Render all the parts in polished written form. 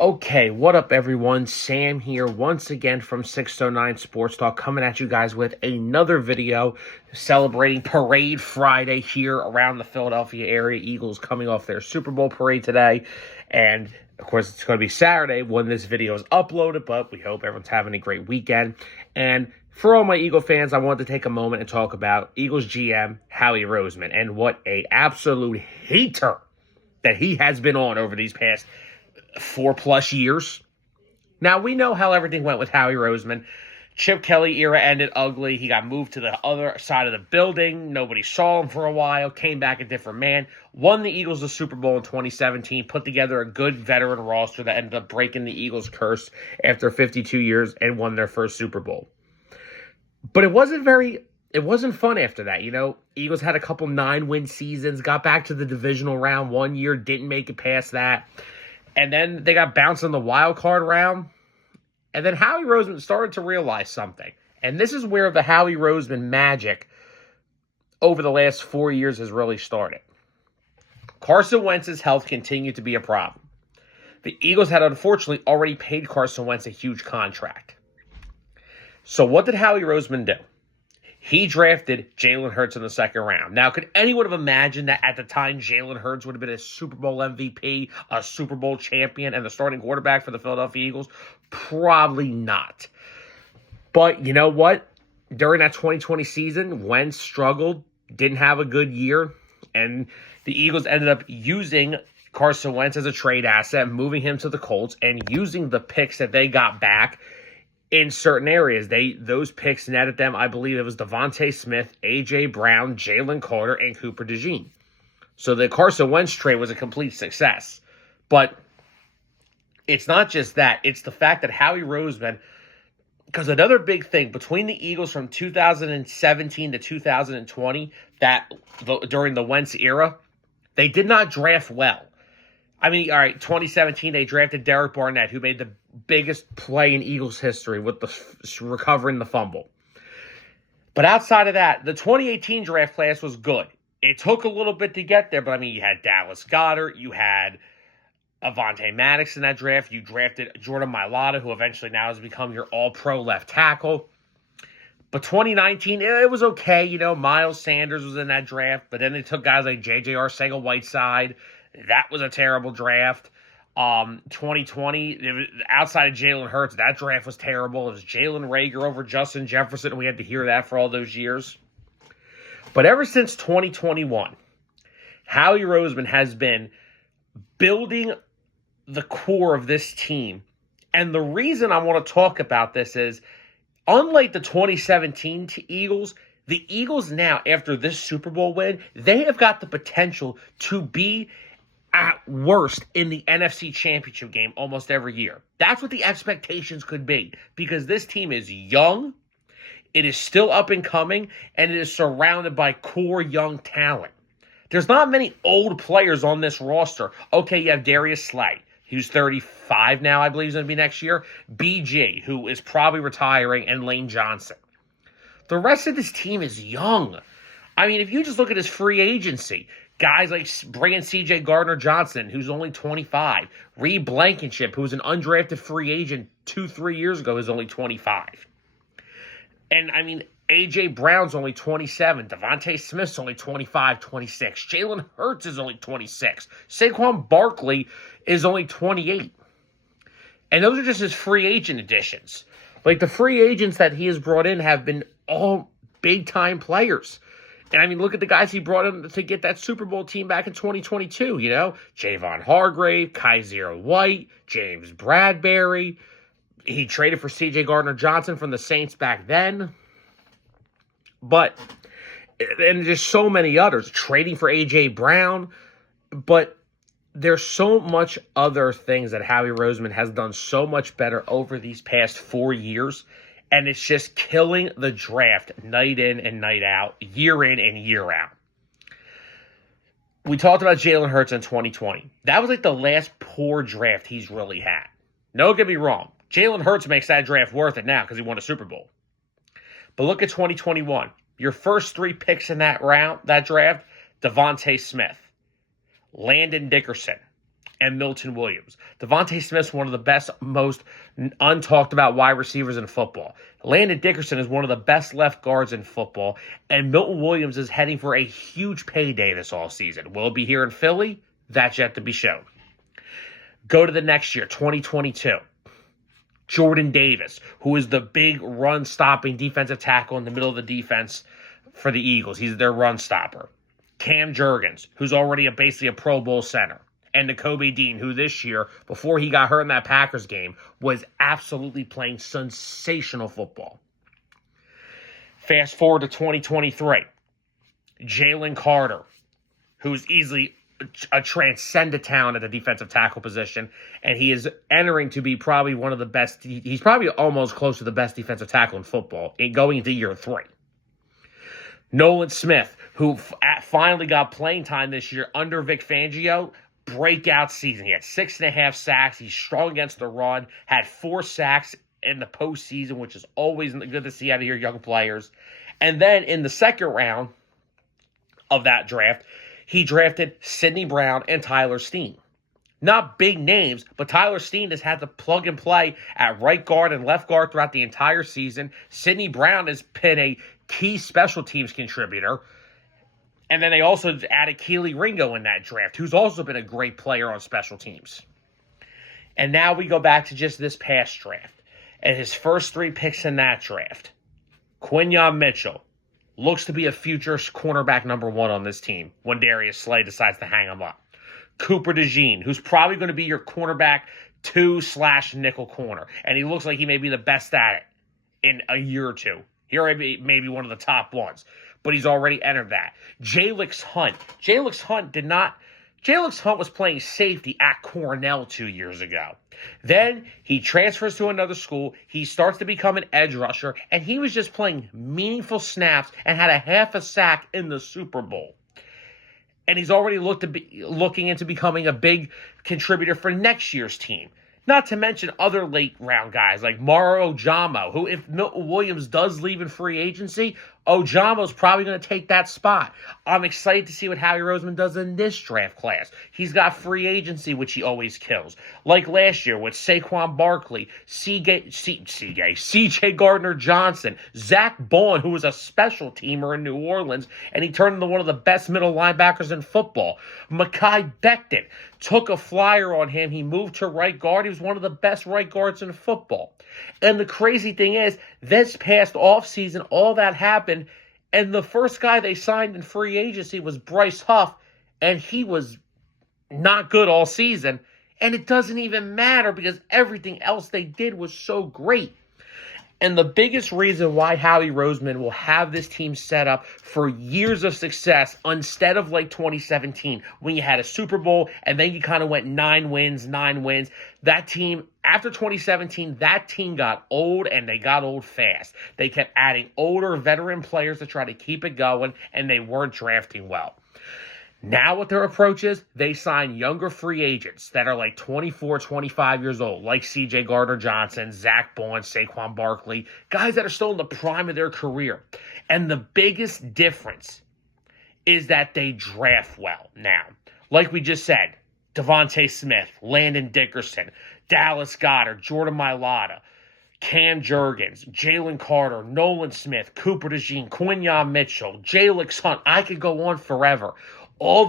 Okay, what up, everyone? Sam here once again from 609 Sports Talk, coming at you guys with another video celebrating Parade Friday here around the Philadelphia area. Eagles coming off their Super Bowl parade today, and of course it's going to be Saturday when this video is uploaded, but we hope everyone's having a great weekend. And for all my Eagle fans, I wanted to take a moment and talk about Eagles GM Howie Roseman and what a absolute hater that he has been on over these past 4+ years. Now, we know how everything went with Howie Roseman. Chip Kelly era ended ugly. He got moved to the other side of the building. Nobody saw him for a while. Came back a different man. Won the Eagles the Super Bowl in 2017. Put together a good veteran roster that ended up breaking the Eagles' curse after 52 years and won their first Super Bowl. But it wasn't fun after that. Eagles had a couple 9-win seasons, got back to the divisional round one year, didn't make it past that. And then they got bounced in the wild card round. And then Howie Roseman started to realize something. And this is where the Howie Roseman magic over the last 4 years has really started. Carson Wentz's health continued to be a problem. The Eagles had unfortunately already paid Carson Wentz a huge contract. So what did Howie Roseman do? He drafted Jalen Hurts in the second round. Now, could anyone have imagined that at the time Jalen Hurts would have been a Super Bowl MVP, a Super Bowl champion, and the starting quarterback for the Philadelphia Eagles? Probably not. But you know what? During that 2020 season, Wentz struggled, didn't have a good year, and the Eagles ended up using Carson Wentz as a trade asset, moving him to the Colts, and using the picks that they got back in certain areas. Those picks netted them, I believe it was Devontae Smith, A.J. Brown, Jalen Carter, and Cooper DeJean. So the Carson Wentz trade was a complete success. But it's not just that. It's the fact that Howie Roseman, because another big thing, between the Eagles from 2017 to 2020, during the Wentz era, they did not draft well. I mean, all right, 2017, they drafted Derek Barnett, who made the biggest play in Eagles history with recovering the fumble. But outside of that, the 2018 draft class was good. It took a little bit to get there, but I mean, you had Dallas Goedert, you had Avonte Maddox in that draft, you drafted Jordan Mailata, who eventually now has become your all-pro left tackle. But 2019, it was okay. Miles Sanders was in that draft, but then they took guys like J.J. Arcega-Whiteside. That was a terrible draft. 2020, outside of Jalen Hurts, that draft was terrible. It was Jalen Reagor over Justin Jefferson, and we had to hear that for all those years. But ever since 2021, Howie Roseman has been building the core of this team. And the reason I want to talk about this is, unlike the 2017 Eagles, the Eagles now, after this Super Bowl win, they have got the potential to be at worst in the NFC Championship game almost every year. That's what the expectations could be, because this team is young, it is still up and coming, and it is surrounded by core young talent. There's not many old players on this roster. Okay, you have Darius Slay, who's 35 now, I believe he's going to be next year. BG, who is probably retiring, and Lane Johnson. The rest of this team is young. I mean, if you just look at his free agency, guys like bringing C.J. Gardner-Johnson, who's only 25. Reed Blankenship, who was an undrafted free agent 2-3 years ago, is only 25. And, I mean, A.J. Brown's only 27. Devontae Smith's only 25, 26. Jalen Hurts is only 26. Saquon Barkley is only 28. And those are just his free agent additions. Like, the free agents that he has brought in have been all big-time players. And, I mean, look at the guys he brought in to get that Super Bowl team back in 2022, Javon Hargrave, Kaiser White, James Bradbury. He traded for C.J. Gardner-Johnson from the Saints back then. And there's so many others. Trading for A.J. Brown. But there's so much other things that Howie Roseman has done so much better over these past 4 years. And it's just killing the draft night in and night out, year in and year out. We talked about Jalen Hurts in 2020. That was like the last poor draft he's really had. Don't get me wrong. Jalen Hurts makes that draft worth it now because he won a Super Bowl. But look at 2021. Your first 3 picks in that draft, Devontae Smith, Landon Dickerson, and Milton Williams. Devontae Smith's one of the best, most untalked about wide receivers in football. Landon Dickerson is one of the best left guards in football, and Milton Williams is heading for a huge payday this offseason. Will it be here in Philly? That's yet to be shown. Go to the next year, 2022. Jordan Davis, who is the big run-stopping defensive tackle in the middle of the defense for the Eagles. He's their run stopper. Cam Jurgens, who's already basically a Pro Bowl center. And Nakobe Dean, who this year, before he got hurt in that Packers game, was absolutely playing sensational football. Fast forward to 2023. Jalen Carter, who's easily a transcendent talent at the defensive tackle position, and he is entering to be probably one of the best. He's probably almost close to the best defensive tackle in football going into year 3. Nolan Smith, who finally got playing time this year under Vic Fangio, breakout season. He had 6.5 sacks. He's strong against the run, had 4 sacks in the postseason, which is always good to see out of your young players. And then in the second round of that draft, he drafted Sidney Brown and Tyler Steen. Not big names, but Tyler Steen has had to plug and play at right guard and left guard throughout the entire season. Sidney Brown has been a key special teams contributor. And then they also added Keely Ringo in that draft, who's also been a great player on special teams. And now we go back to just this past draft. And his first 3 picks in that draft. Quinyon Mitchell looks to be a future cornerback number 1 on this team when Darius Slay decides to hang him up. Cooper DeJean, who's probably going to be your cornerback 2/nickel corner. And he looks like he may be the best at it in a year or 2. He already may be one of the top ones, but he's already entered that. Jalix Hunt. Jalix Hunt was playing safety at Cornell 2 years ago. Then he transfers to another school. He starts to become an edge rusher, and he was just playing meaningful snaps and had a half a sack in the Super Bowl. And he's already looking into becoming a big contributor for next year's team. Not to mention other late-round guys like Maro Ojamo, who, if Milton Williams does leave in free agency, Ojamo's probably going to take that spot. I'm excited to see what Howie Roseman does in this draft class. He's got free agency, which he always kills. Like last year with Saquon Barkley, C.J. Gardner-Johnson, Zach Bond, who was a special teamer in New Orleans, and he turned into one of the best middle linebackers in football. Mekhi Becton took a flyer on him. He moved to right guard. He was one of the best right guards in football. And the crazy thing is, this past offseason, all that happened, and the first guy they signed in free agency was Bryce Huff, and he was not good all season. And it doesn't even matter because everything else they did was so great. And the biggest reason why Howie Roseman will have this team set up for years of success instead of like 2017 when you had a Super Bowl and then you kind of went 9 wins. That team, after 2017, that team got old and they got old fast. They kept adding older veteran players to try to keep it going and they weren't drafting well. Now what their approach is, they sign younger free agents that are like 24, 25 years old, like C.J. Gardner-Johnson, Zach Bond, Saquon Barkley, guys that are still in the prime of their career. And the biggest difference is that they draft well now. Like we just said, Devontae Smith, Landon Dickerson, Dallas Goedert, Jordan Mailata, Cam Jurgens, Jalen Carter, Nolan Smith, Cooper DeJean, Quinyon Mitchell, Jalix Hunt. I could go on forever. All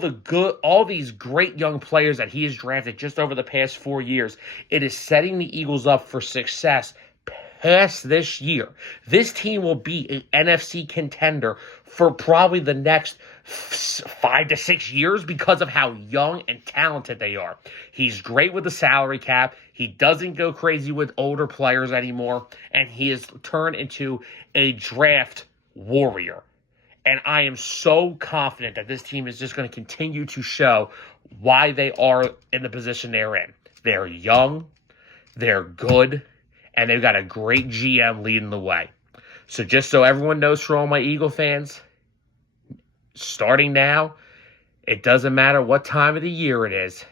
these great young players that he has drafted just over the past 4 years, it is setting the Eagles up for success past this year. This team will be an NFC contender for probably the next 5 to 6 years because of how young and talented they are. He's great with the salary cap. He doesn't go crazy with older players anymore, and he has turned into a draft warrior. And I am so confident that this team is just going to continue to show why they are in the position they're in. They're young, they're good, and they've got a great GM leading the way. So just so everyone knows, for all my Eagle fans, starting now, it doesn't matter what time of the year it is.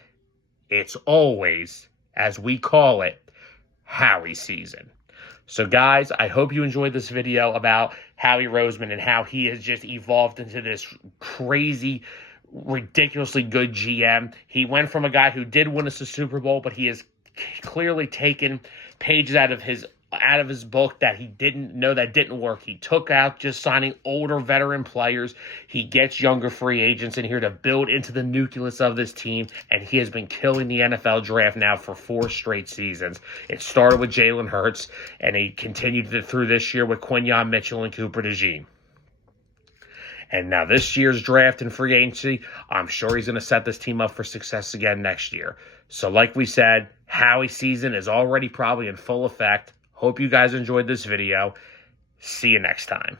It's always, as we call it, Howie season. So guys, I hope you enjoyed this video about Howie Roseman and how he has just evolved into this crazy ridiculously good GM. He went from a guy who did win us a Super Bowl, but he has clearly taken pages out of his book that he didn't know that didn't work. He took out just signing older veteran players. He gets younger free agents in here to build into the nucleus of this team, and he has been killing the NFL draft now for 4 straight seasons. It started with Jalen Hurts, and he continued it through this year with Quinyon Mitchell and Cooper DeJean. And now this year's draft and free agency, I'm sure he's going to set this team up for success again next year. So like we said, Howie season is already probably in full effect. Hope you guys enjoyed this video. See you next time.